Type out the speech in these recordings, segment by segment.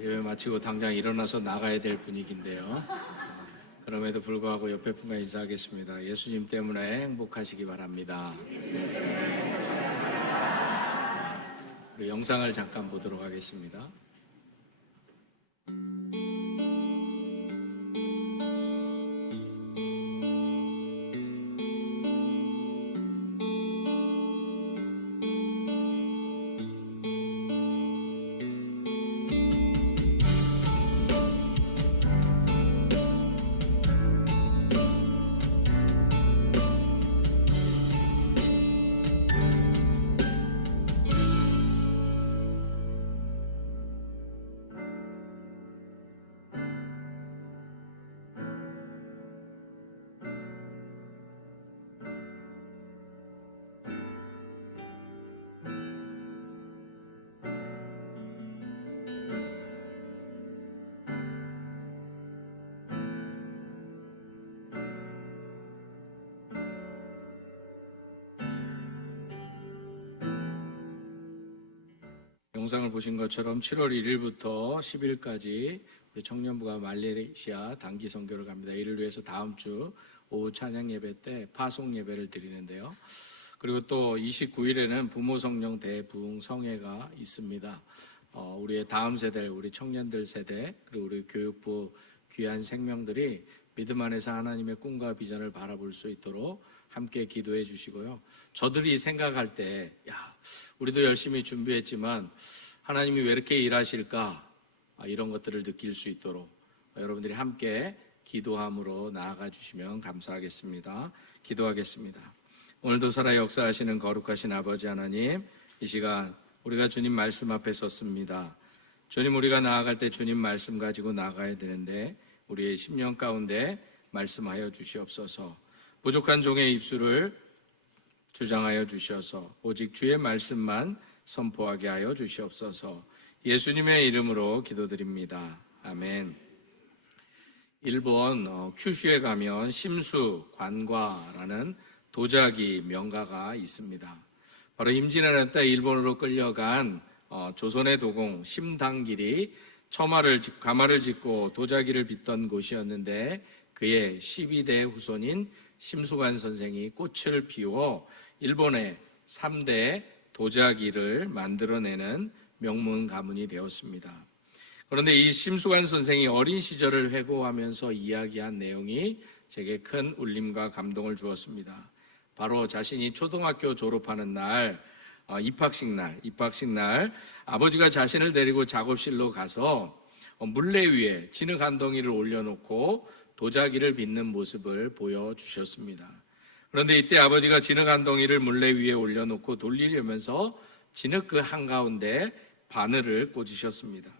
예배 마치고 당장 일어나서 나가야 될 분위기인데요. 그럼에도 불구하고 옆에 분과 인사하겠습니다. 예수님 때문에 행복하시기 바랍니다. 우리 영상을 잠깐 보도록 하겠습니다. 영상을 보신 것처럼 7월 1일부터 10일까지 우리 청년부가 말레이시아 단기 선교를 갑니다. 이를 위해서 다음 주 오후 찬양 예배 때 파송 예배를 드리는데요. 그리고 또 29일에는 부모 성령 대부흥 성회가 있습니다. 우리의 다음 세대, 우리 청년들 세대, 그리고 우리 교육부 귀한 생명들이 믿음 안에서 하나님의 꿈과 비전을 바라볼 수 있도록 함께 기도해 주시고요. 저들이 생각할 때, 우리도 열심히 준비했지만 하나님이 왜 이렇게 일하실까? 이런 것들을 느낄 수 있도록 여러분들이 함께 기도함으로 나아가 주시면 감사하겠습니다. 기도하겠습니다. 오늘도 살아 역사하시는 거룩하신 아버지 하나님, 이 시간 우리가 주님 말씀 앞에 섰습니다. 주님, 우리가 나아갈 때 주님 말씀 가지고 나가야 되는데 우리의 심령 가운데 말씀하여 주시옵소서. 부족한 종의 입술을 주장하여 주셔서 오직 주의 말씀만 선포하게 하여 주시옵소서. 예수님의 이름으로 기도드립니다. 아멘. 일본 큐슈에 가면 심수관과라는 도자기 명가가 있습니다. 바로 임진왜란 때 일본으로 끌려간 조선의 도공 심당길이 가마를 짓고 도자기를 빚던 곳이었는데 그의 12대 후손인 심수관 선생이 꽃을 피워 일본의 3대 도자기를 만들어내는 명문 가문이 되었습니다. 그런데 이 심수관 선생이 어린 시절을 회고하면서 이야기한 내용이 제게 큰 울림과 감동을 주었습니다. 바로 자신이 초등학교 졸업하는 날, 입학식 날 아버지가 자신을 데리고 작업실로 가서 물레 위에 진흙 한 덩이를 올려놓고 도자기를 빚는 모습을 보여주셨습니다. 그런데 이때 아버지가 진흙 한 덩이를 물레 위에 올려놓고 돌리려면서 진흙 그 한가운데 바늘을 꽂으셨습니다.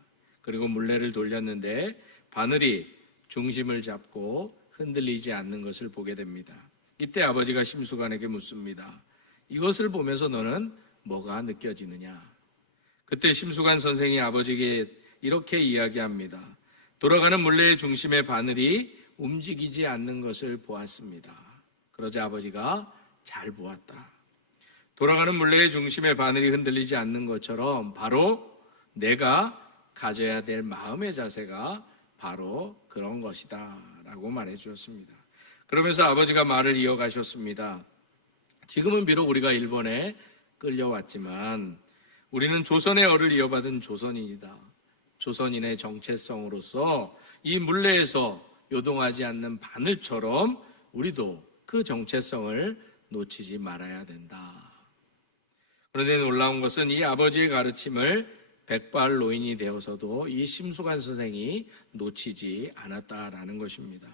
그리고 물레를 돌렸는데 바늘이 중심을 잡고 흔들리지 않는 것을 보게 됩니다. 이때 아버지가 심수관에게 묻습니다. 이것을 보면서 너는 뭐가 느껴지느냐? 그때 심수관 선생이 아버지에게 이렇게 이야기합니다. 돌아가는 물레의 중심의 바늘이 움직이지 않는 것을 보았습니다. 그러자 아버지가 잘 보았다. 돌아가는 물레의 중심의 바늘이 흔들리지 않는 것처럼 바로 내가 가져야 될 마음의 자세가 바로 그런 것이다 라고 말해 주었습니다. 그러면서 아버지가 말을 이어가셨습니다. 지금은 비록 우리가 일본에 끌려왔지만 우리는 조선의 얼을 이어받은 조선인이다. 조선인의 정체성으로서 이 물레에서 요동하지 않는 바늘처럼 우리도 그 정체성을 놓치지 말아야 된다. 그런데 놀라운 것은 이 아버지의 가르침을 백발노인이 되어서도 이 심수관 선생이 놓치지 않았다라는 것입니다.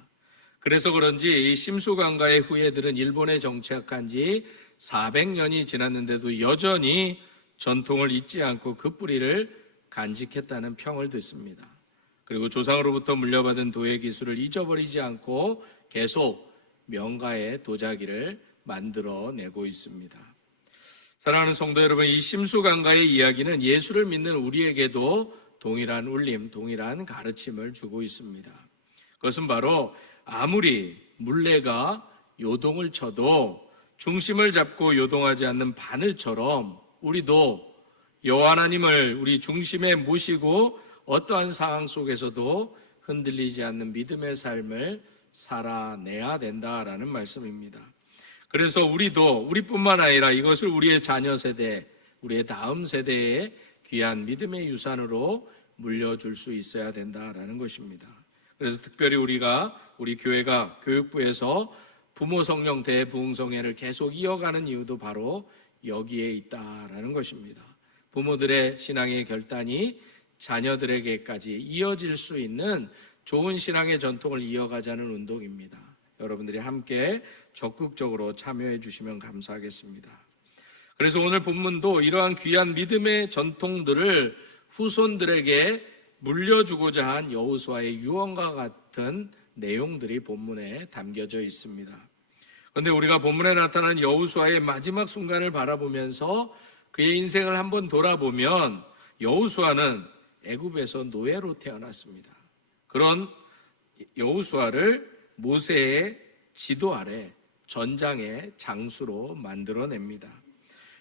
그래서 그런지 이 심수관과의 후예들은 일본에 정착한 지 400년이 지났는데도 여전히 전통을 잊지 않고 그 뿌리를 간직했다는 평을 듣습니다. 그리고 조상으로부터 물려받은 도예 기술을 잊어버리지 않고 계속 명가의 도자기를 만들어내고 있습니다. 사랑하는 성도 여러분, 이 심수관과의 이야기는 예수를 믿는 우리에게도 동일한 울림, 동일한 가르침을 주고 있습니다. 그것은 바로 아무리 물레가 요동을 쳐도 중심을 잡고 요동하지 않는 바늘처럼 우리도 여호와 하나님을 우리 중심에 모시고 어떠한 상황 속에서도 흔들리지 않는 믿음의 삶을 살아내야 된다라는 말씀입니다. 그래서 우리뿐만 아니라 이것을 우리의 자녀 세대, 우리의 다음 세대에 귀한 믿음의 유산으로 물려줄 수 있어야 된다라는 것입니다. 그래서 특별히 우리 교회가 교육부에서 부모 성령 대부흥성회를 계속 이어가는 이유도 바로 여기에 있다라는 것입니다. 부모들의 신앙의 결단이 자녀들에게까지 이어질 수 있는 좋은 신앙의 전통을 이어가자는 운동입니다. 여러분들이 함께 적극적으로 참여해 주시면 감사하겠습니다. 그래서 오늘 본문도 이러한 귀한 믿음의 전통들을 후손들에게 물려주고자 한 여호수아의 유언과 같은 내용들이 본문에 담겨져 있습니다. 그런데 우리가 본문에 나타난 여호수아의 마지막 순간을 바라보면서 그의 인생을 한번 돌아보면 여호수아는 애굽에서 노예로 태어났습니다. 그런 여호수아를 모세의 지도 아래 전장의 장수로 만들어냅니다.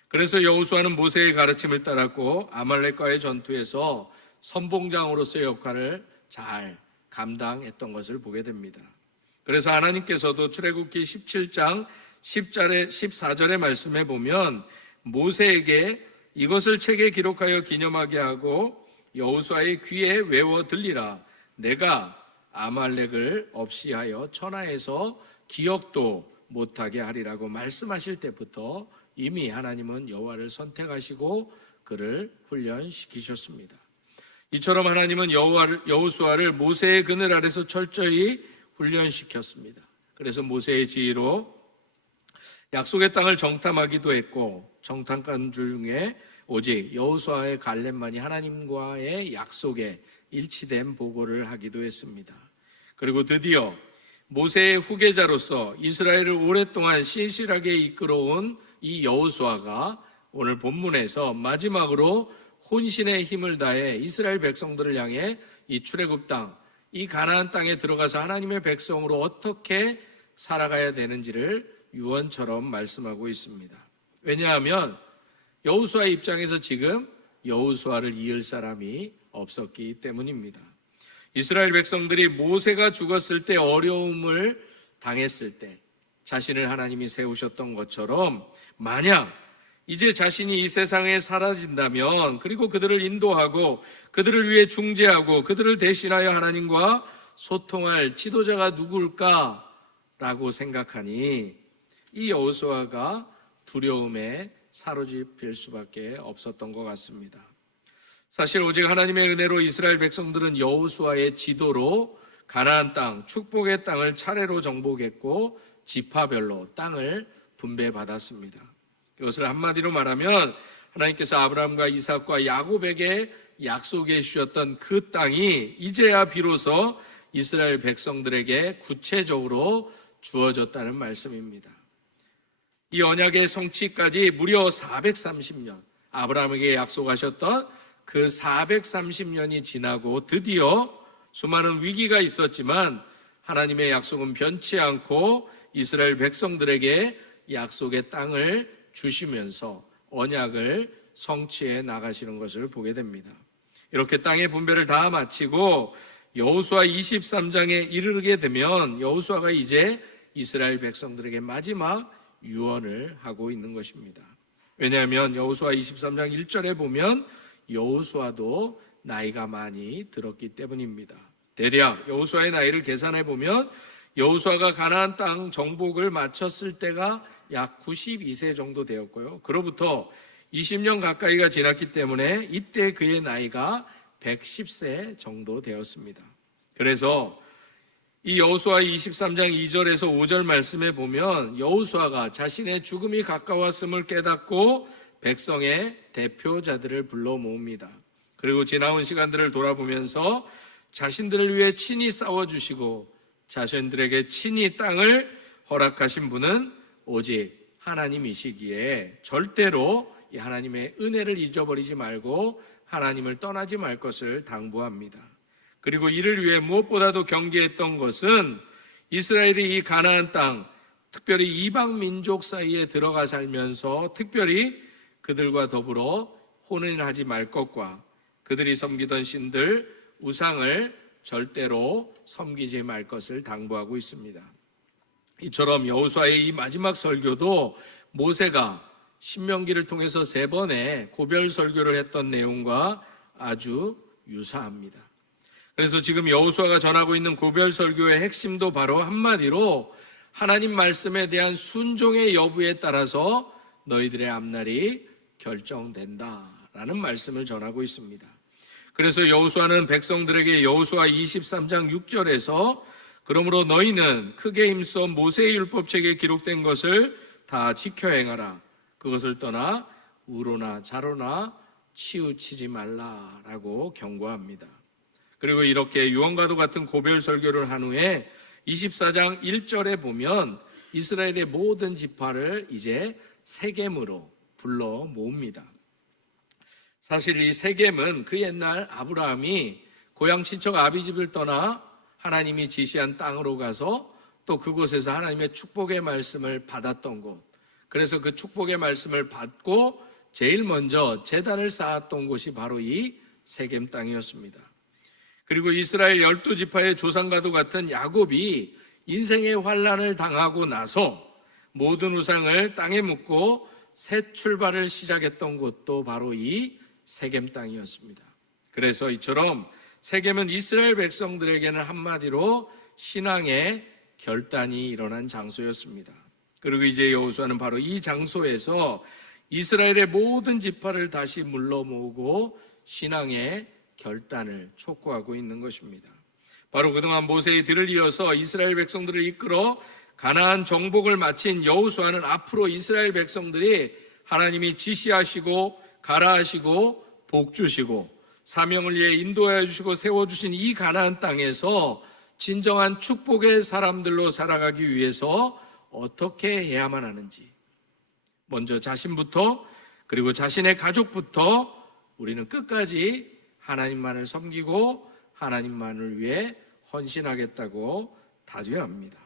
그래서 여호수아는 모세의 가르침을 따랐고 아말렉과의 전투에서 선봉장으로서의 역할을 잘 감당했던 것을 보게 됩니다. 그래서 하나님께서도 출애굽기 17장 14절의 말씀에 보면 모세에게 이것을 책에 기록하여 기념하게 하고 여호수아의 귀에 외워 들리라. 내가 아말렉을 없이 하여 천하에서 기억도 못하게 하리라고 말씀하실 때부터 이미 하나님은 여호와를 선택하시고 그를 훈련시키셨습니다. 이처럼 하나님은 여호수아를 모세의 그늘 아래서 철저히 훈련시켰습니다. 그래서 모세의 지휘로 약속의 땅을 정탐하기도 했고 정탐관 중에 오직 여호수아의 갈렙만이 하나님과의 약속에 일치된 보고를 하기도 했습니다. 그리고 드디어 모세의 후계자로서 이스라엘을 오랫동안 신실하게 이끌어온 이 여호수아가 오늘 본문에서 마지막으로 혼신의 힘을 다해 이스라엘 백성들을 향해 이 출애굽 땅, 이 가나안 땅에 들어가서 하나님의 백성으로 어떻게 살아가야 되는지를 유언처럼 말씀하고 있습니다. 왜냐하면 여호수아의 입장에서 지금 여호수아를 이을 사람이 없었기 때문입니다. 이스라엘 백성들이 모세가 죽었을 때 어려움을 당했을 때 자신을 하나님이 세우셨던 것처럼 만약 이제 자신이 이 세상에 사라진다면 그리고 그들을 인도하고 그들을 위해 중재하고 그들을 대신하여 하나님과 소통할 지도자가 누굴까라고 생각하니 이 여호수아가 두려움에 사로잡힐 수밖에 없었던 것 같습니다. 사실 오직 하나님의 은혜로 이스라엘 백성들은 여호수아의 지도로 가나안 땅, 축복의 땅을 차례로 정복했고 지파별로 땅을 분배받았습니다. 이것을 한마디로 말하면 하나님께서 아브라함과 이삭과 야곱에게 약속해 주셨던 그 땅이 이제야 비로소 이스라엘 백성들에게 구체적으로 주어졌다는 말씀입니다. 이 언약의 성취까지 무려 430년, 아브라함에게 약속하셨던 그 430년이 지나고 드디어 수많은 위기가 있었지만 하나님의 약속은 변치 않고 이스라엘 백성들에게 약속의 땅을 주시면서 언약을 성취해 나가시는 것을 보게 됩니다. 이렇게 땅의 분배를 다 마치고 여호수아 23장에 이르게 되면 여호수아가 이제 이스라엘 백성들에게 마지막 유언을 하고 있는 것입니다. 왜냐하면 여호수아 23장 1절에 보면 여호수아도 나이가 많이 들었기 때문입니다. 대략 여호수아의 나이를 계산해 보면 여호수아가 가나안 땅 정복을 마쳤을 때가 약 92세 정도 되었고요. 그로부터 20년 가까이가 지났기 때문에 이때 그의 나이가 110세 정도 되었습니다. 그래서 이 여호수아 23장 2절에서 5절 말씀에 보면 여호수아가 자신의 죽음이 가까웠음을 깨닫고 백성의 대표자들을 불러 모읍니다. 그리고 지나온 시간들을 돌아보면서 자신들을 위해 친히 싸워주시고 자신들에게 친히 땅을 허락하신 분은 오직 하나님이시기에 절대로 이 하나님의 은혜를 잊어버리지 말고 하나님을 떠나지 말 것을 당부합니다. 그리고 이를 위해 무엇보다도 경계했던 것은 이스라엘이 이 가나안 땅, 특별히 이방 민족 사이에 들어가 살면서 특별히 그들과 더불어 혼인하지 말 것과 그들이 섬기던 신들, 우상을 절대로 섬기지 말 것을 당부하고 있습니다. 이처럼 여호수아의 이 마지막 설교도 모세가 신명기를 통해서 3번의 고별 설교를 했던 내용과 아주 유사합니다. 그래서 지금 여호수아가 전하고 있는 고별 설교의 핵심도 바로 한마디로 하나님 말씀에 대한 순종의 여부에 따라서 너희들의 앞날이 결정된다라는 말씀을 전하고 있습니다. 그래서 여호수아는 백성들에게 여호수아 23장 6절에서 그러므로 너희는 크게 힘써 모세의 율법책에 기록된 것을 다 지켜 행하라. 그것을 떠나 우로나 좌로나 치우치지 말라라고 경고합니다. 그리고 이렇게 유언과도 같은 고별 설교를 한 후에 24장 1절에 보면 이스라엘의 모든 지파를 이제 세겜으로 불러 모읍니다. 사실 이 세겜은 그 옛날 아브라함이 고향 친척 아비집을 떠나 하나님이 지시한 땅으로 가서 또 그곳에서 하나님의 축복의 말씀을 받았던 곳, 그래서 그 축복의 말씀을 받고 제일 먼저 제단을 쌓았던 곳이 바로 이 세겜 땅이었습니다. 그리고 이스라엘 12지파의 조상과도 같은 야곱이 인생의 환난을 당하고 나서 모든 우상을 땅에 묻고 새 출발을 시작했던 곳도 바로 이 세겜 땅이었습니다. 그래서 이처럼 세겜은 이스라엘 백성들에게는 한마디로 신앙의 결단이 일어난 장소였습니다. 그리고 이제 여호수아는 바로 이 장소에서 이스라엘의 모든 지파를 다시 물러 모으고 신앙의 결단을 촉구하고 있는 것입니다. 바로 그동안 모세의 뒤를 이어서 이스라엘 백성들을 이끌어 가나안 정복을 마친 여호수아는 앞으로 이스라엘 백성들이 하나님이 지시하시고 가라하시고 복주시고 사명을 위해 인도하여 주시고 세워주신 이 가나안 땅에서 진정한 축복의 사람들로 살아가기 위해서 어떻게 해야만 하는지, 먼저 자신부터 그리고 자신의 가족부터 우리는 끝까지 하나님만을 섬기고 하나님만을 위해 헌신하겠다고 다져야 합니다.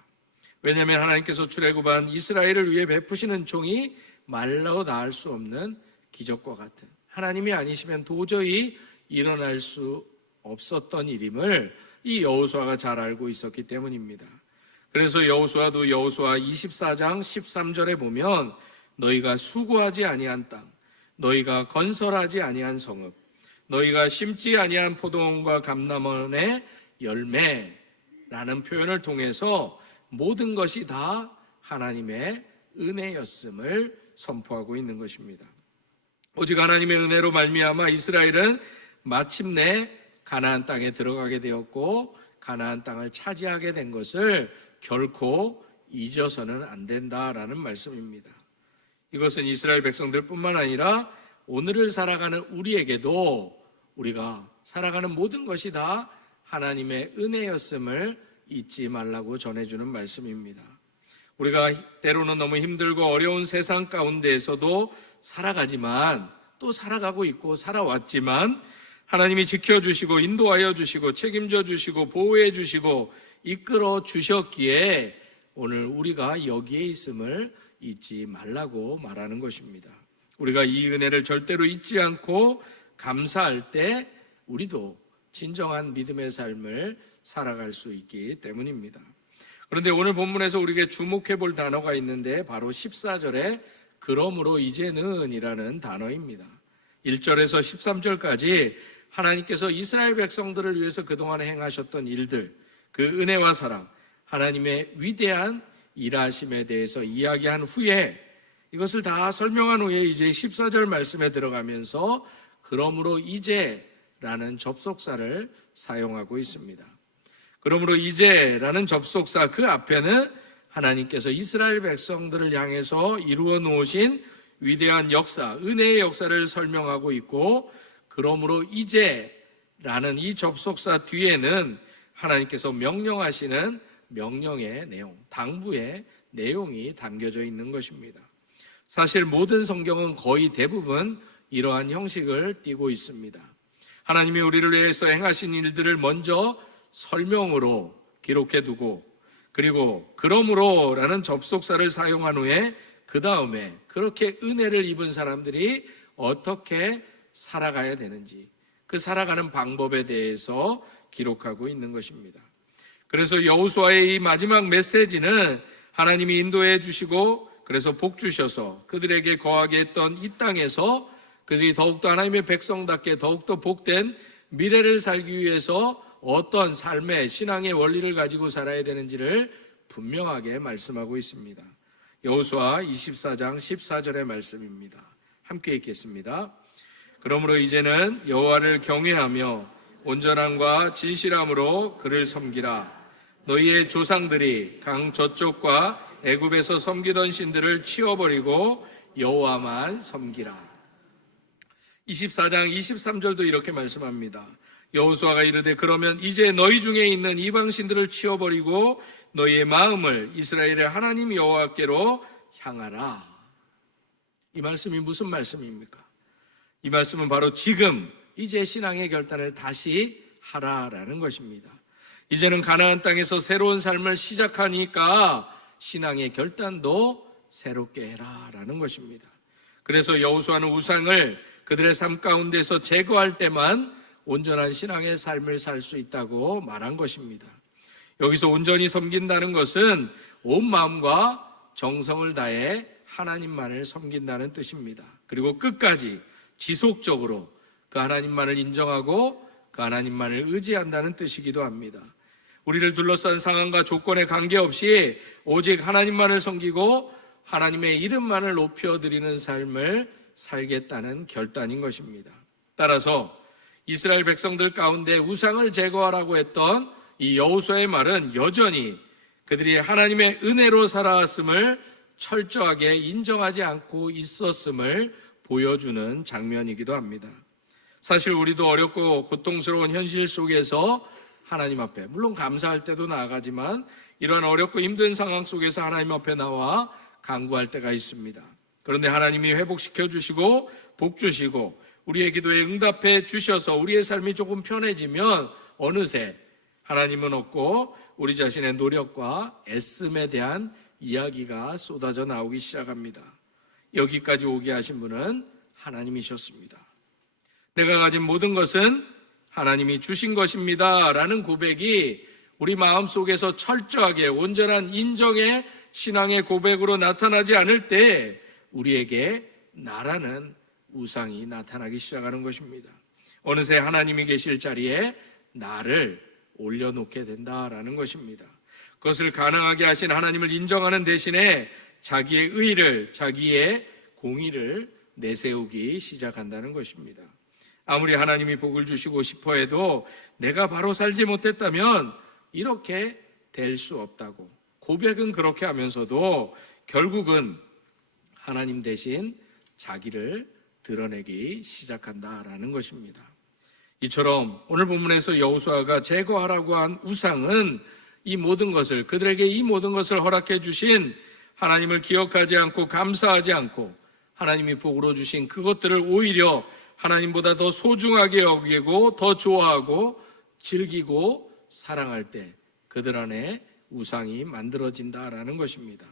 왜냐하면 하나님께서 출애굽한 이스라엘을 위해 베푸시는 종이 말로 닿을 수 없는 기적과 같은, 하나님이 아니시면 도저히 일어날 수 없었던 일임을 이 여호수아가 잘 알고 있었기 때문입니다. 그래서 여호수아도 여호수아 24장 13절에 보면 너희가 수고하지 아니한 땅, 너희가 건설하지 아니한 성읍, 너희가 심지 아니한 포도원과 감람원의 열매라는 표현을 통해서 모든 것이 다 하나님의 은혜였음을 선포하고 있는 것입니다. 오직 하나님의 은혜로 말미암아 이스라엘은 마침내 가나안 땅에 들어가게 되었고 가나안 땅을 차지하게 된 것을 결코 잊어서는 안 된다라는 말씀입니다. 이것은 이스라엘 백성들뿐만 아니라 오늘을 살아가는 우리에게도 우리가 살아가는 모든 것이 다 하나님의 은혜였음을 잊지 말라고 전해주는 말씀입니다. 우리가 때로는 너무 힘들고 어려운 세상 가운데에서도 살아가지만 또 살아가고 있고 살아왔지만 하나님이 지켜주시고 인도하여 주시고 책임져 주시고 보호해 주시고 이끌어 주셨기에 오늘 우리가 여기에 있음을 잊지 말라고 말하는 것입니다. 우리가 이 은혜를 절대로 잊지 않고 감사할 때 우리도 진정한 믿음의 삶을 살아갈 수 있기 때문입니다. 그런데 오늘 본문에서 우리에게 주목해 볼 단어가 있는데 바로 14절에 그러므로 이제는 이라는 단어입니다. 1절에서 13절까지 하나님께서 이스라엘 백성들을 위해서 그동안 행하셨던 일들, 그 은혜와 사랑, 하나님의 위대한 일하심에 대해서 이야기한 후에 이것을 다 설명한 후에 이제 14절 말씀에 들어가면서 그러므로 이제라는 접속사를 사용하고 있습니다. 그러므로 이제라는 접속사 그 앞에는 하나님께서 이스라엘 백성들을 향해서 이루어 놓으신 위대한 역사, 은혜의 역사를 설명하고 있고 그러므로 이제라는 이 접속사 뒤에는 하나님께서 명령하시는 명령의 내용, 당부의 내용이 담겨져 있는 것입니다. 사실 모든 성경은 거의 대부분 이러한 형식을 띠고 있습니다. 하나님이 우리를 위해서 행하신 일들을 먼저 설명으로 기록해 두고 그리고 그러므로라는 접속사를 사용한 후에 그 다음에 그렇게 은혜를 입은 사람들이 어떻게 살아가야 되는지 그 살아가는 방법에 대해서 기록하고 있는 것입니다. 그래서 여호수아의 이 마지막 메시지는 하나님이 인도해 주시고 그래서 복 주셔서 그들에게 거하게 했던 이 땅에서 그들이 더욱더 하나님의 백성답게 더욱더 복된 미래를 살기 위해서 어떤 삶의 신앙의 원리를 가지고 살아야 되는지를 분명하게 말씀하고 있습니다. 여호수아 24장 14절의 말씀입니다. 함께 읽겠습니다. 그러므로 이제는 여호와를 경외하며 온전함과 진실함으로 그를 섬기라. 너희의 조상들이 강 저쪽과 애굽에서 섬기던 신들을 치워버리고 여호와만 섬기라. 24장 23절도 이렇게 말씀합니다. 여호수아가 이르되 그러면 이제 너희 중에 있는 이방 신들을 치워버리고 너희의 마음을 이스라엘의 하나님 여호와께로 향하라. 이 말씀이 무슨 말씀입니까? 이 말씀은 바로 지금 이제 신앙의 결단을 다시 하라라는 것입니다. 이제는 가나안 땅에서 새로운 삶을 시작하니까 신앙의 결단도 새롭게 해라라는 것입니다. 그래서 여호수아는 우상을 그들의 삶 가운데서 제거할 때만 온전한 신앙의 삶을 살 수 있다고 말한 것입니다. 여기서 온전히 섬긴다는 것은 온 마음과 정성을 다해 하나님만을 섬긴다는 뜻입니다. 그리고 끝까지 지속적으로 그 하나님만을 인정하고 그 하나님만을 의지한다는 뜻이기도 합니다. 우리를 둘러싼 상황과 조건에 관계없이 오직 하나님만을 섬기고 하나님의 이름만을 높여드리는 삶을 살겠다는 결단인 것입니다. 따라서 이스라엘 백성들 가운데 우상을 제거하라고 했던 이 여호수아의 말은 여전히 그들이 하나님의 은혜로 살아왔음을 철저하게 인정하지 않고 있었음을 보여주는 장면이기도 합니다. 사실 우리도 어렵고 고통스러운 현실 속에서 하나님 앞에, 물론 감사할 때도 나아가지만 이러한 어렵고 힘든 상황 속에서 하나님 앞에 나와 간구할 때가 있습니다. 그런데 하나님이 회복시켜 주시고 복 주시고 우리의 기도에 응답해 주셔서 우리의 삶이 조금 편해지면 어느새 하나님은 없고 우리 자신의 노력과 애씀에 대한 이야기가 쏟아져 나오기 시작합니다. 여기까지 오게 하신 분은 하나님이셨습니다. 내가 가진 모든 것은 하나님이 주신 것입니다 라는 고백이 우리 마음속에서 철저하게 온전한 인정의 신앙의 고백으로 나타나지 않을 때 우리에게 나라는 우상이 나타나기 시작하는 것입니다. 어느새 하나님이 계실 자리에 나를 올려놓게 된다라는 것입니다. 그것을 가능하게 하신 하나님을 인정하는 대신에 자기의 의를, 자기의 공의를 내세우기 시작한다는 것입니다. 아무리 하나님이 복을 주시고 싶어 해도 내가 바로 살지 못했다면 이렇게 될 수 없다고 고백은 그렇게 하면서도 결국은 하나님 대신 자기를 드러내기 시작한다라는 것입니다. 이처럼 오늘 본문에서 여호수아가 제거하라고 한 우상은 이 모든 것을, 그들에게 이 모든 것을 허락해 주신 하나님을 기억하지 않고 감사하지 않고 하나님이 복으로 주신 그것들을 오히려 하나님보다 더 소중하게 여기고 더 좋아하고 즐기고 사랑할 때 그들 안에 우상이 만들어진다라는 것입니다.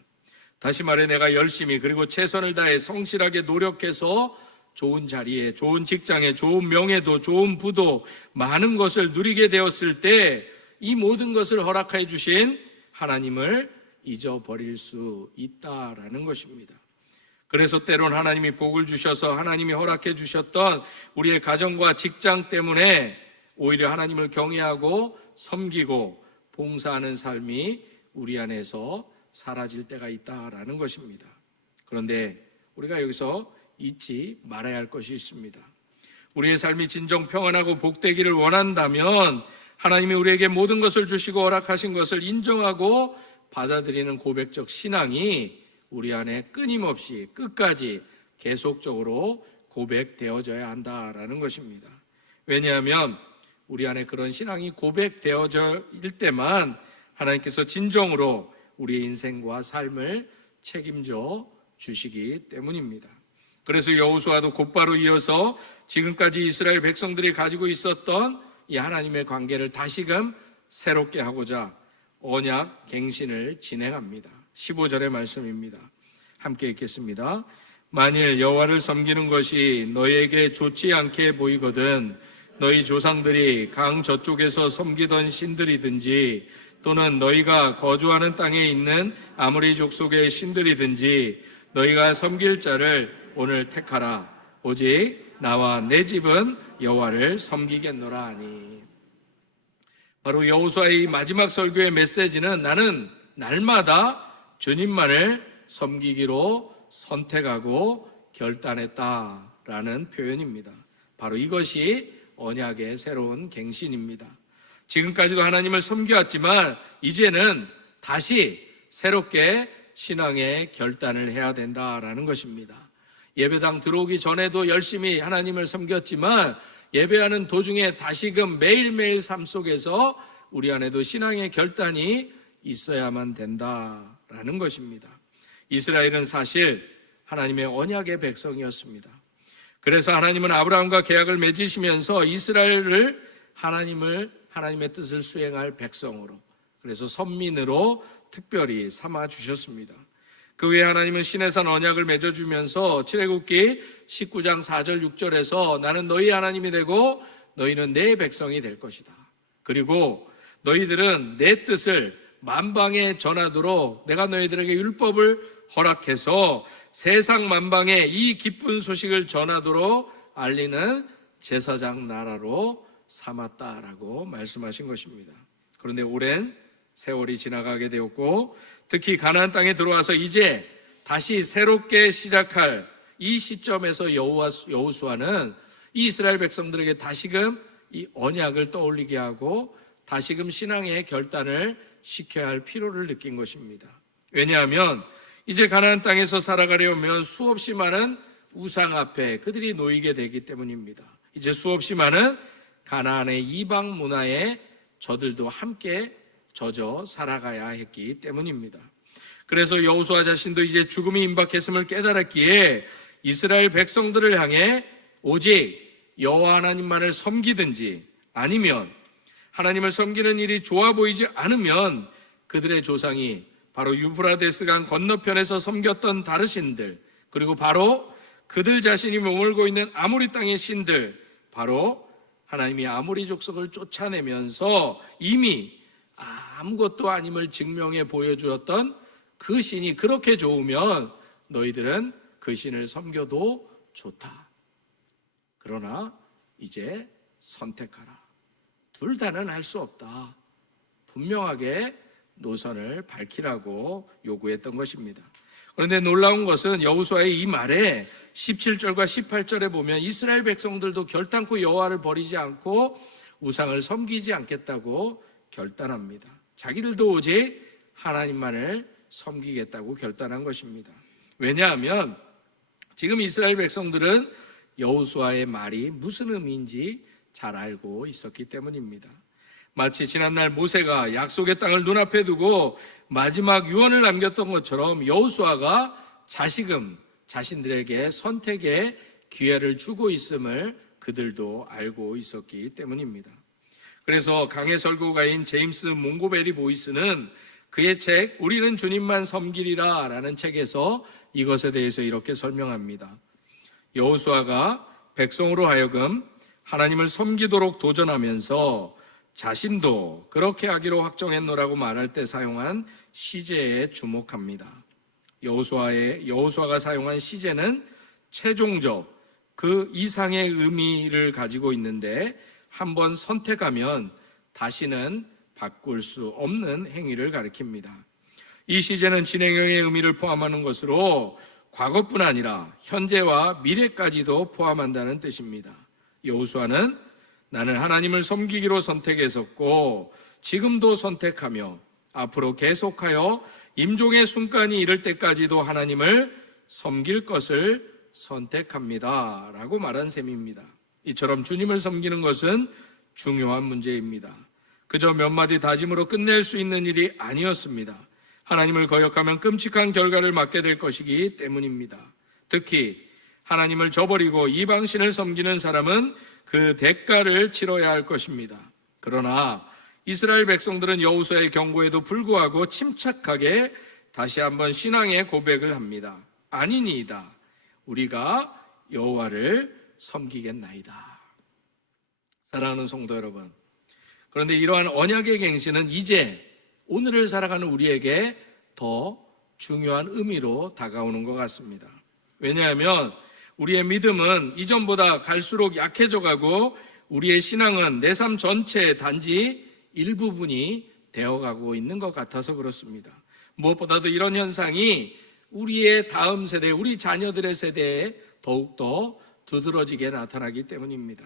다시 말해 내가 열심히 그리고 최선을 다해 성실하게 노력해서 좋은 자리에, 좋은 직장에, 좋은 명예도, 좋은 부도, 많은 것을 누리게 되었을 때 이 모든 것을 허락해 주신 하나님을 잊어버릴 수 있다라는 것입니다. 그래서 때론 하나님이 복을 주셔서 하나님이 허락해 주셨던 우리의 가정과 직장 때문에 오히려 하나님을 경외하고 섬기고 봉사하는 삶이 우리 안에서 사라질 때가 있다라는 것입니다. 그런데 우리가 여기서 잊지 말아야 할 것이 있습니다. 우리의 삶이 진정 평안하고 복되기를 원한다면 하나님이 우리에게 모든 것을 주시고 허락하신 것을 인정하고 받아들이는 고백적 신앙이 우리 안에 끊임없이 끝까지 계속적으로 고백되어져야 한다라는 것입니다. 왜냐하면 우리 안에 그런 신앙이 고백되어질 때만 하나님께서 진정으로 우리의 인생과 삶을 책임져 주시기 때문입니다. 그래서 여호수아도 곧바로 이어서 지금까지 이스라엘 백성들이 가지고 있었던 이 하나님의 관계를 다시금 새롭게 하고자 언약 갱신을 진행합니다. 15절의 말씀입니다. 함께 읽겠습니다. 만일 여호와를 섬기는 것이 너희에게 좋지 않게 보이거든 너희 조상들이 강 저쪽에서 섬기던 신들이든지 또는 너희가 거주하는 땅에 있는 아모리 족속의 신들이든지 너희가 섬길 자를 오늘 택하라. 오직 나와 내 집은 여호와를 섬기겠노라 하니. 바로 여호수아의 이 마지막 설교의 메시지는 나는 날마다 주님만을 섬기기로 선택하고 결단했다라는 표현입니다. 바로 이것이 언약의 새로운 갱신입니다. 지금까지도 하나님을 섬겨왔지만 이제는 다시 새롭게 신앙의 결단을 해야 된다라는 것입니다. 예배당 들어오기 전에도 열심히 하나님을 섬겼지만 예배하는 도중에 다시금 매일매일 삶 속에서 우리 안에도 신앙의 결단이 있어야만 된다라는 것입니다. 이스라엘은 사실 하나님의 언약의 백성이었습니다. 그래서 하나님은 아브라함과 계약을 맺으시면서 이스라엘을 하나님의 뜻을 수행할 백성으로, 그래서 선민으로 특별히 삼아 주셨습니다. 그 외에 하나님은 시내산 언약을 맺어주면서 출애굽기 19장 4절 6절에서 나는 너희 하나님이 되고 너희는 내 백성이 될 것이다. 그리고 너희들은 내 뜻을 만방에 전하도록 내가 너희들에게 율법을 허락해서 세상 만방에 이 기쁜 소식을 전하도록 알리는 제사장 나라로 삼았다라고 말씀하신 것입니다. 그런데 오랜 세월이 지나가게 되었고 특히 가나안 땅에 들어와서 이제 다시 새롭게 시작할 이 시점에서 여호수아는 이 이스라엘 백성들에게 다시금 이 언약을 떠올리게 하고 다시금 신앙의 결단을 시켜야 할 필요를 느낀 것입니다. 왜냐하면 이제 가나안 땅에서 살아가려면 수없이 많은 우상 앞에 그들이 놓이게 되기 때문입니다. 이제 수없이 많은 가나안의 이방 문화에 저들도 함께 젖어 살아가야 했기 때문입니다. 그래서 여호수아 자신도 이제 죽음이 임박했음을 깨달았기에 이스라엘 백성들을 향해 오직 여호와 하나님만을 섬기든지 아니면 하나님을 섬기는 일이 좋아 보이지 않으면 그들의 조상이 바로 유프라데스강 건너편에서 섬겼던 다른 신들, 그리고 바로 그들 자신이 머물고 있는 아모리 땅의 신들, 바로 하나님이 아모리 족속을 쫓아내면서 이미 아무것도 아님을 증명해 보여주었던 그 신이 그렇게 좋으면 너희들은 그 신을 섬겨도 좋다. 그러나 이제 선택하라. 둘 다는 할 수 없다. 분명하게 노선을 밝히라고 요구했던 것입니다. 그런데 놀라운 것은 여호수아의 이 말에 17절과 18절에 보면 이스라엘 백성들도 결단코 여호와를 버리지 않고 우상을 섬기지 않겠다고 결단합니다. 자기들도 오직 하나님만을 섬기겠다고 결단한 것입니다. 왜냐하면 지금 이스라엘 백성들은 여호수아의 말이 무슨 의미인지 잘 알고 있었기 때문입니다. 마치 지난날 모세가 약속의 땅을 눈앞에 두고 마지막 유언을 남겼던 것처럼 여호수아가 다시금 자신들에게 선택의 기회를 주고 있음을 그들도 알고 있었기 때문입니다. 그래서 강해 설교가인 제임스 몽고베리 보이스는 그의 책 우리는 주님만 섬기리라 라는 책에서 이것에 대해서 이렇게 설명합니다. 여호수아가 백성으로 하여금 하나님을 섬기도록 도전하면서 자신도 그렇게 하기로 확정했노라고 말할 때 사용한 시제에 주목합니다. 여호수아가 사용한 시제는 최종적 그 이상의 의미를 가지고 있는데 한번 선택하면 다시는 바꿀 수 없는 행위를 가리킵니다. 이 시제는 진행형의 의미를 포함하는 것으로 과거뿐 아니라 현재와 미래까지도 포함한다는 뜻입니다. 여호수아는 나는 하나님을 섬기기로 선택했었고 지금도 선택하며 앞으로 계속하여 임종의 순간이 이를 때까지도 하나님을 섬길 것을 선택합니다 라고 말한 셈입니다. 이처럼 주님을 섬기는 것은 중요한 문제입니다. 그저 몇 마디 다짐으로 끝낼 수 있는 일이 아니었습니다. 하나님을 거역하면 끔찍한 결과를 맞게 될 것이기 때문입니다. 특히 하나님을 저버리고 이방신을 섬기는 사람은 그 대가를 치러야 할 것입니다. 그러나 이스라엘 백성들은 여호수아의 경고에도 불구하고 침착하게 다시 한번 신앙의 고백을 합니다. 아니니이다. 우리가 여호와를 섬기겠나이다. 사랑하는 성도 여러분, 그런데 이러한 언약의 갱신은 이제 오늘을 살아가는 우리에게 더 중요한 의미로 다가오는 것 같습니다. 왜냐하면 우리의 믿음은 이전보다 갈수록 약해져 가고 우리의 신앙은 내 삶 전체의 단지 일부분이 되어가고 있는 것 같아서 그렇습니다. 무엇보다도 이런 현상이 우리의 다음 세대, 우리 자녀들의 세대에 더욱더 두드러지게 나타나기 때문입니다.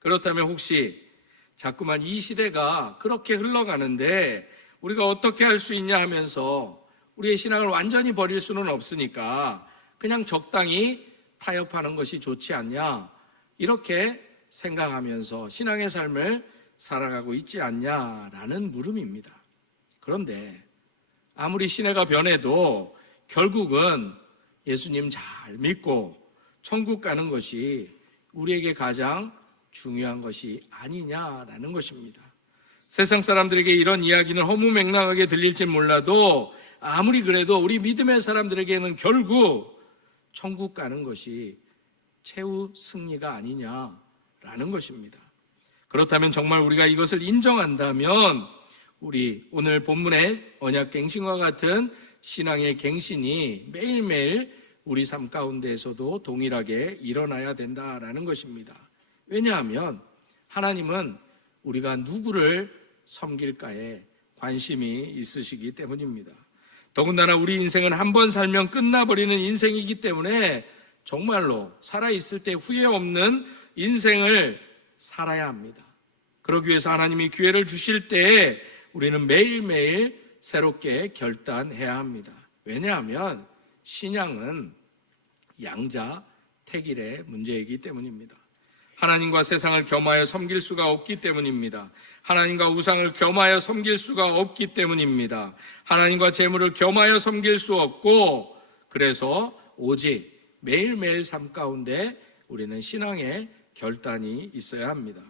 그렇다면 혹시 자꾸만 이 시대가 그렇게 흘러가는데 우리가 어떻게 할 수 있냐 하면서 우리의 신앙을 완전히 버릴 수는 없으니까 그냥 적당히 타협하는 것이 좋지 않냐, 이렇게 생각하면서 신앙의 삶을 살아가고 있지 않냐라는 물음입니다. 그런데 아무리 시대가 변해도 결국은 예수님 잘 믿고 천국 가는 것이 우리에게 가장 중요한 것이 아니냐라는 것입니다. 세상 사람들에게 이런 이야기는 허무맹랑하게 들릴지 몰라도 아무리 그래도 우리 믿음의 사람들에게는 결국 천국 가는 것이 최후 승리가 아니냐라는 것입니다. 그렇다면 정말 우리가 이것을 인정한다면 우리 오늘 본문의 언약 갱신과 같은 신앙의 갱신이 매일매일 우리 삶 가운데에서도 동일하게 일어나야 된다라는 것입니다. 왜냐하면 하나님은 우리가 누구를 섬길까에 관심이 있으시기 때문입니다. 더군다나 우리 인생은 한 번 살면 끝나버리는 인생이기 때문에 정말로 살아있을 때 후회 없는 인생을 살아야 합니다. 그러기 위해서 하나님이 기회를 주실 때에 우리는 매일매일 새롭게 결단해야 합니다. 왜냐하면 신앙은 양자택일의 문제이기 때문입니다. 하나님과 세상을 겸하여 섬길 수가 없기 때문입니다. 하나님과 우상을 겸하여 섬길 수가 없기 때문입니다. 하나님과 재물을 겸하여 섬길 수 없고, 그래서 오직 매일매일 삶 가운데 우리는 신앙의 결단이 있어야 합니다.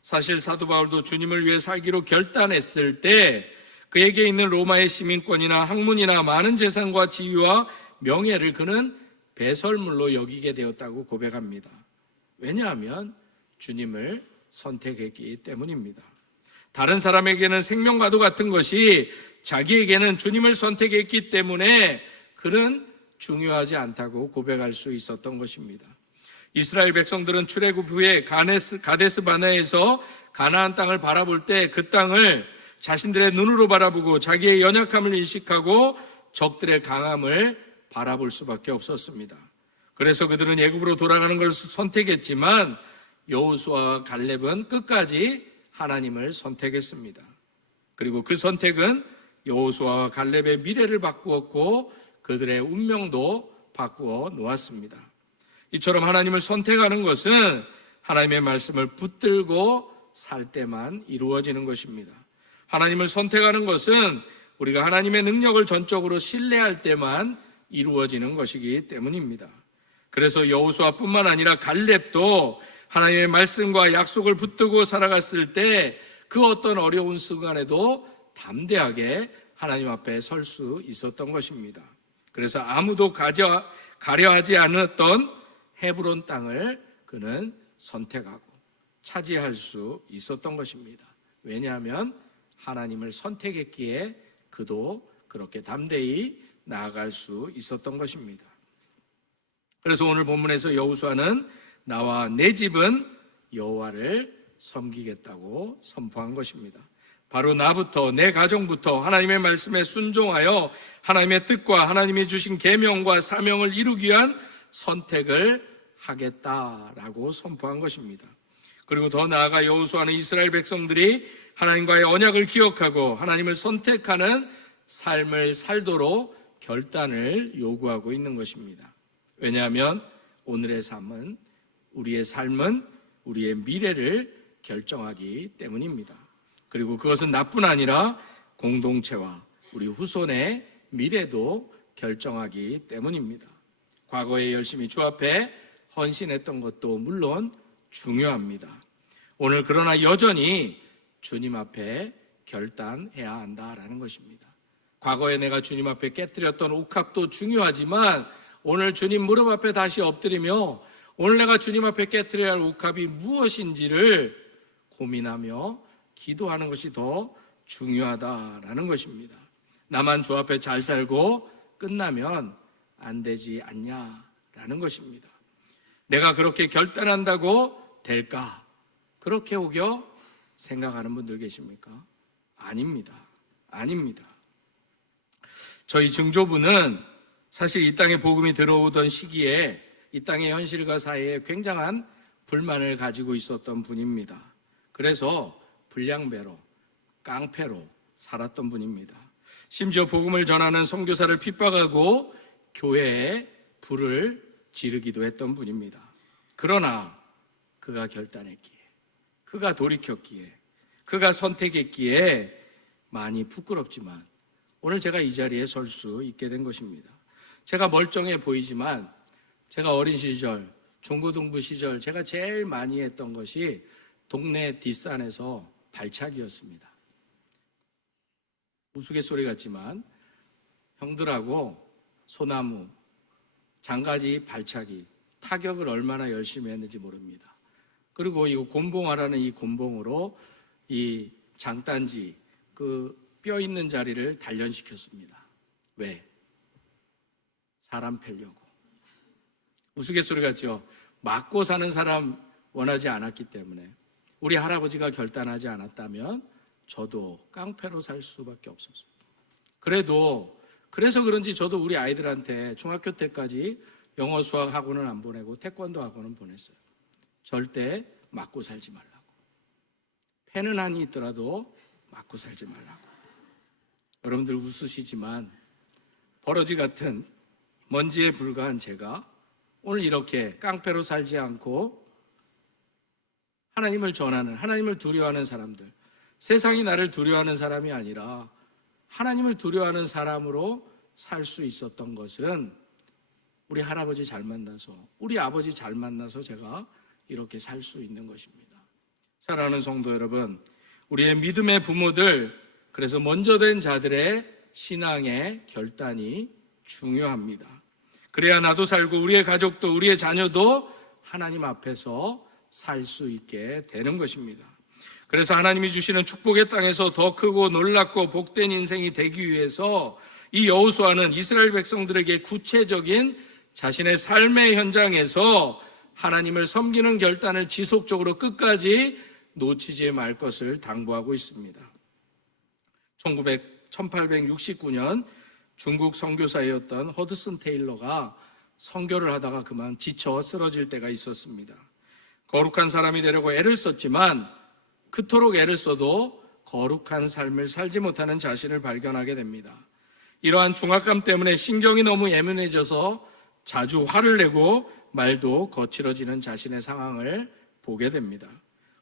사실 사도 바울도 주님을 위해 살기로 결단했을 때 그에게 있는 로마의 시민권이나 학문이나 많은 재산과 지위와 명예를 그는 배설물로 여기게 되었다고 고백합니다. 왜냐하면 주님을 선택했기 때문입니다. 다른 사람에게는 생명과도 같은 것이 자기에게는 주님을 선택했기 때문에 그는 중요하지 않다고 고백할 수 있었던 것입니다. 이스라엘 백성들은 출애굽 후에 가데스 바네에서 가나안 땅을 바라볼 때 그 땅을 자신들의 눈으로 바라보고 자기의 연약함을 인식하고 적들의 강함을 바라볼 수밖에 없었습니다. 그래서 그들은 애굽으로 돌아가는 것을 선택했지만 여호수아와 갈렙은 끝까지 하나님을 선택했습니다. 그리고 그 선택은 여호수아와 갈렙의 미래를 바꾸었고 그들의 운명도 바꾸어 놓았습니다. 이처럼 하나님을 선택하는 것은 하나님의 말씀을 붙들고 살 때만 이루어지는 것입니다. 하나님을 선택하는 것은 우리가 하나님의 능력을 전적으로 신뢰할 때만 이루어지는 것이기 때문입니다. 그래서 여호수아뿐만 아니라 갈렙도 하나님의 말씀과 약속을 붙들고 살아갔을 때 그 어떤 어려운 순간에도 담대하게 하나님 앞에 설 수 있었던 것입니다. 그래서 아무도 가려 하지 않았던 헤브론 땅을 그는 선택하고 차지할 수 있었던 것입니다. 왜냐하면 하나님을 선택했기에 그도 그렇게 담대히 나아갈 수 있었던 것입니다. 그래서 오늘 본문에서 여호수아는 나와 내 집은 여호와를 섬기겠다고 선포한 것입니다. 바로 나부터, 내 가정부터 하나님의 말씀에 순종하여 하나님의 뜻과 하나님이 주신 계명과 사명을 이루기 위한 선택을 하겠다라고 선포한 것입니다. 그리고 더 나아가 여호수아는 이스라엘 백성들이 하나님과의 언약을 기억하고 하나님을 선택하는 삶을 살도록 결단을 요구하고 있는 것입니다. 왜냐하면 오늘의 삶은, 우리의 삶은 우리의 미래를 결정하기 때문입니다. 그리고 그것은 나뿐 아니라 공동체와 우리 후손의 미래도 결정하기 때문입니다. 과거에 열심히 주 앞에 헌신했던 것도 물론 중요합니다. 오늘 그러나 여전히 주님 앞에 결단해야 한다라는 것입니다. 과거에 내가 주님 앞에 깨뜨렸던 옥합도 중요하지만 오늘 주님 무릎 앞에 다시 엎드리며 오늘 내가 주님 앞에 깨뜨려야 할 옥합이 무엇인지를 고민하며 기도하는 것이 더 중요하다라는 것입니다. 나만 주 앞에 잘 살고 끝나면 안 되지 않냐라는 것입니다. 내가 그렇게 결단한다고 될까? 그렇게 혹여 생각하는 분들 계십니까? 아닙니다. 아닙니다. 저희 증조부는 사실 이 땅에 복음이 들어오던 시기에 이 땅의 현실과 사이에 굉장한 불만을 가지고 있었던 분입니다. 그래서 불량배로, 깡패로 살았던 분입니다. 심지어 복음을 전하는 선교사를 핍박하고 교회에 불을 지르기도 했던 분입니다. 그러나 그가 결단했기에, 그가 돌이켰기에, 그가 선택했기에 많이 부끄럽지만 오늘 제가 이 자리에 설 수 있게 된 것입니다. 제가 멀쩡해 보이지만 제가 어린 시절, 중고등부 시절 제가 제일 많이 했던 것이 동네 뒷산에서 발차기였습니다. 우스갯소리 같지만 형들하고 소나무, 장가지 발차기, 타격을 얼마나 열심히 했는지 모릅니다. 그리고 이 곤봉하라는 이 곤봉으로 이 장단지, 그 뼈 있는 자리를 단련시켰습니다. 왜? 사람 패려고. 우스갯소리 같죠? 맞고 사는 사람 원하지 않았기 때문에 우리 할아버지가 결단하지 않았다면 저도 깡패로 살 수밖에 없었어요. 그래서 그런지 저도 우리 아이들한테 중학교 때까지 영어 수학 학원은 안 보내고 태권도 학원은 보냈어요. 절대 맞고 살지 말라고. 패는 한이 있더라도 맞고 살지 말라고. 여러분들 웃으시지만 버러지 같은 먼지에 불과한 제가 오늘 이렇게 깡패로 살지 않고 하나님을 전하는, 하나님을 두려워하는 사람들, 세상이 나를 두려워하는 사람이 아니라 하나님을 두려워하는 사람으로 살 수 있었던 것은 우리 할아버지 잘 만나서, 우리 아버지 잘 만나서 제가 이렇게 살 수 있는 것입니다. 사랑하는 성도 여러분, 우리의 믿음의 부모들, 그래서 먼저 된 자들의 신앙의 결단이 중요합니다. 그래야 나도 살고 우리의 가족도 우리의 자녀도 하나님 앞에서 살 수 있게 되는 것입니다. 그래서 하나님이 주시는 축복의 땅에서 더 크고 놀랍고 복된 인생이 되기 위해서 이 여호수아는 이스라엘 백성들에게 구체적인 자신의 삶의 현장에서 하나님을 섬기는 결단을 지속적으로 끝까지 놓치지 말 것을 당부하고 있습니다. 1869년 중국 선교사였던 허드슨 테일러가 선교를 하다가 그만 지쳐 쓰러질 때가 있었습니다. 거룩한 사람이 되려고 애를 썼지만 그토록 애를 써도 거룩한 삶을 살지 못하는 자신을 발견하게 됩니다. 이러한 중압감 때문에 신경이 너무 예민해져서 자주 화를 내고 말도 거칠어지는 자신의 상황을 보게 됩니다.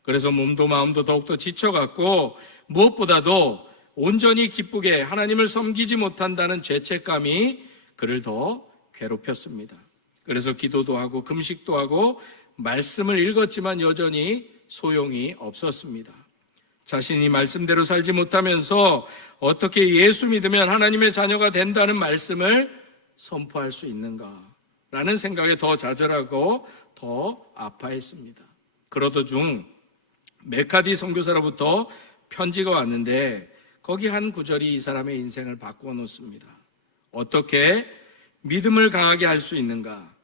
그래서 몸도 마음도 더욱더 지쳐갔고 무엇보다도 온전히 기쁘게 하나님을 섬기지 못한다는 죄책감이 그를 더 괴롭혔습니다. 그래서 기도도 하고 금식도 하고 말씀을 읽었지만 여전히 소용이 없었습니다. 자신이 말씀대로 살지 못하면서 어떻게 예수 믿으면 하나님의 자녀가 된다는 말씀을 선포할 수 있는가라는 생각에 더 좌절하고 더 아파했습니다. 그러던 중 메카디 선교사로부터 편지가 왔는데 거기 한 구절이 이 사람의 인생을 바꾸어 놓습니다. 어떻게 믿음을 강하게 할 수 있는가?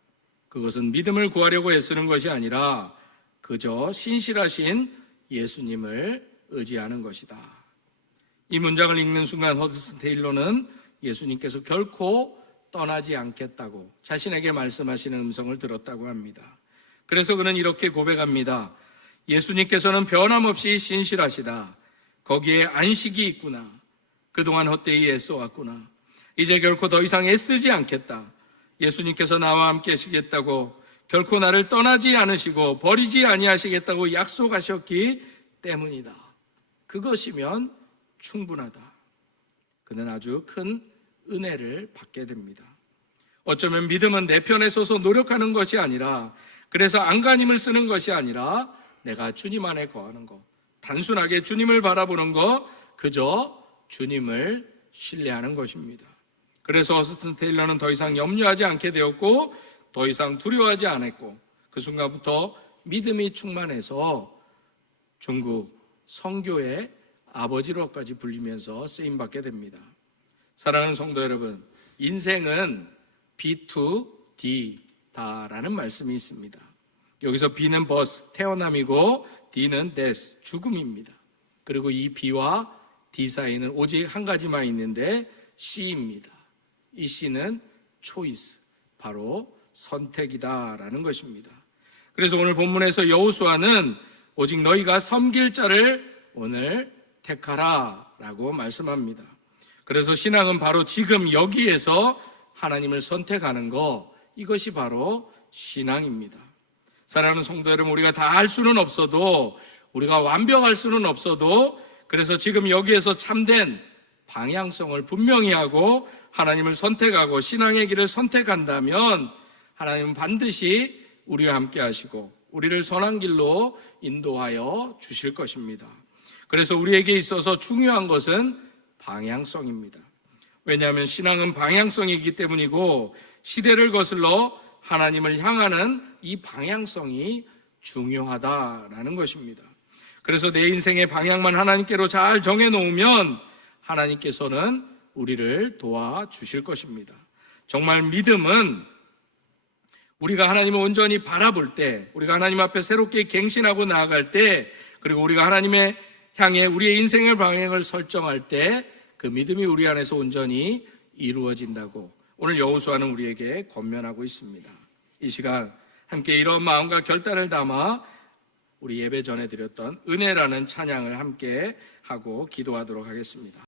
그것은 믿음을 구하려고 애쓰는 것이 아니라 그저 신실하신 예수님을 의지하는 것이다. 이 문장을 읽는 순간 허드슨 테일러는 예수님께서 결코 떠나지 않겠다고 자신에게 말씀하시는 음성을 들었다고 합니다. 그래서 그는 이렇게 고백합니다. 예수님께서는 변함없이 신실하시다. 거기에 안식이 있구나. 그동안 헛되이 애써왔구나. 이제 결코 더 이상 애쓰지 않겠다. 예수님께서 나와 함께 하시겠다고, 결코 나를 떠나지 않으시고 버리지 아니하시겠다고 약속하셨기 때문이다. 그것이면 충분하다. 그는 아주 큰 은혜를 받게 됩니다. 어쩌면 믿음은 내 편에 서서 노력하는 것이 아니라, 그래서 안간힘을 쓰는 것이 아니라 내가 주님 안에 거하는 것, 단순하게 주님을 바라보는 것, 그저 주님을 신뢰하는 것입니다. 그래서 허드슨 테일러는 더 이상 염려하지 않게 되었고 더 이상 두려워하지 않았고 그 순간부터 믿음이 충만해서 중국 성교의 아버지로까지 불리면서 쓰임받게 됩니다. 사랑하는 성도 여러분, 인생은 B to D다라는 말씀이 있습니다. 여기서 B는 버스, 태어남이고 D는 death, 죽음입니다. 그리고 이 B와 D 사이는 오직 한 가지만 있는데 C입니다. 이 C는 choice, 바로 선택이다라는 것입니다. 그래서 오늘 본문에서 여호수아는 오직 너희가 섬길 자를 오늘 택하라 라고 말씀합니다. 그래서 신앙은 바로 지금 여기에서 하나님을 선택하는 것, 이것이 바로 신앙입니다. 사랑하는 성도 여러분, 우리가 다 할 수는 없어도, 우리가 완벽할 수는 없어도, 그래서 지금 여기에서 참된 방향성을 분명히 하고 하나님을 선택하고 신앙의 길을 선택한다면 하나님은 반드시 우리와 함께 하시고 우리를 선한 길로 인도하여 주실 것입니다. 그래서 우리에게 있어서 중요한 것은 방향성입니다. 왜냐하면 신앙은 방향성이기 때문이고, 시대를 거슬러 하나님을 향하는 이 방향성이 중요하다라는 것입니다. 그래서 내 인생의 방향만 하나님께로 잘 정해놓으면 하나님께서는 우리를 도와주실 것입니다. 정말 믿음은 우리가 하나님을 온전히 바라볼 때, 우리가 하나님 앞에 새롭게 갱신하고 나아갈 때, 그리고 우리가 하나님의 향해 우리의 인생의 방향을 설정할 때 그 믿음이 우리 안에서 온전히 이루어진다고 오늘 여호수아는 우리에게 권면하고 있습니다. 이 시간 함께 이런 마음과 결단을 담아 우리 예배 전에 드렸던 은혜라는 찬양을 함께 하고 기도하도록 하겠습니다.